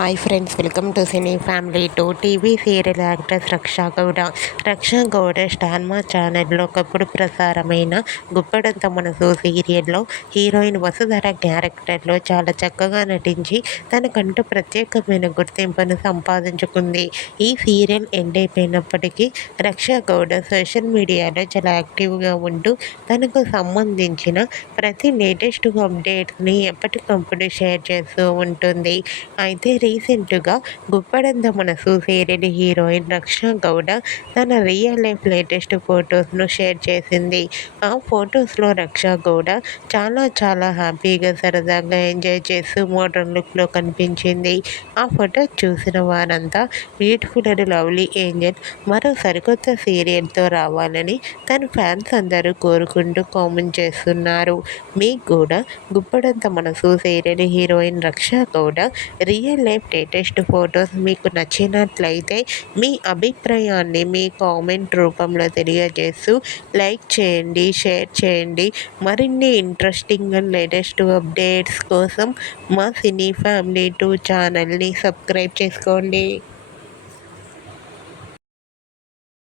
Hi friends, welcome to cine family two. TV serial actress Raksha Gowda star Maa ఛానల్లో ఒకప్పుడు ప్రసారమైన గుప్పడంత మనసు సీరియల్లో హీరోయిన్ వసుధర క్యారెక్టర్లో చాలా చక్కగా నటించి తనకంటూ ప్రత్యేకమైన గుర్తింపును సంపాదించుకుంది. ఈ సీరియల్ ఎండ్ అయిపోయినప్పటికీ రక్షా గౌడ సోషల్ మీడియాలో చాలా యాక్టివ్గా ఉంటూ తనకు సంబంధించిన ప్రతి లేటెస్ట్ అప్డేట్స్ని ఎప్పటికప్పుడు షేర్ చేస్తూ ఉంటుంది. అయితే రీసెంట్గా గుప్పడంత మనసు సీరియల్ హీరోయిన్ రక్షా గౌడ తన రియల్ లైఫ్ లేటెస్ట్ ఫొటోస్ను షేర్ చేసింది. ఆ ఫొటోస్లో రక్షా గౌడ చాలా హ్యాపీగా సరదాగా ఎంజాయ్ చేస్తూ మోడర్న్ లుక్లో కనిపించింది. ఆ ఫొటో చూసిన వారంతా బ్యూటిఫుల్ అండ్ లవ్లీ ఏంజల్ మరో సరికొత్త సీరియల్తో రావాలని తన ఫ్యాన్స్ అందరూ కోరుకుంటూ కామెంట్ చేస్తున్నారు. మీకు కూడా Guppedantha Manasu serial heroine Raksha Gowda real life latest photos మీకు నచ్చినట్లయితే మీ అభిప్రాయాన్ని మీ కామెంట్ రూపంలో తెలియజేస్తూ లైక్ చేయండి, షేర్ చేయండి. మరిన్ని ఇంట్రెస్టింగ్ అండ్ లేటెస్ట్ అప్డేట్స్ కోసం మా సినీ ఫ్యామిలీ 2 ఛానల్ని సబ్స్క్రైబ్ చేసుకోండి.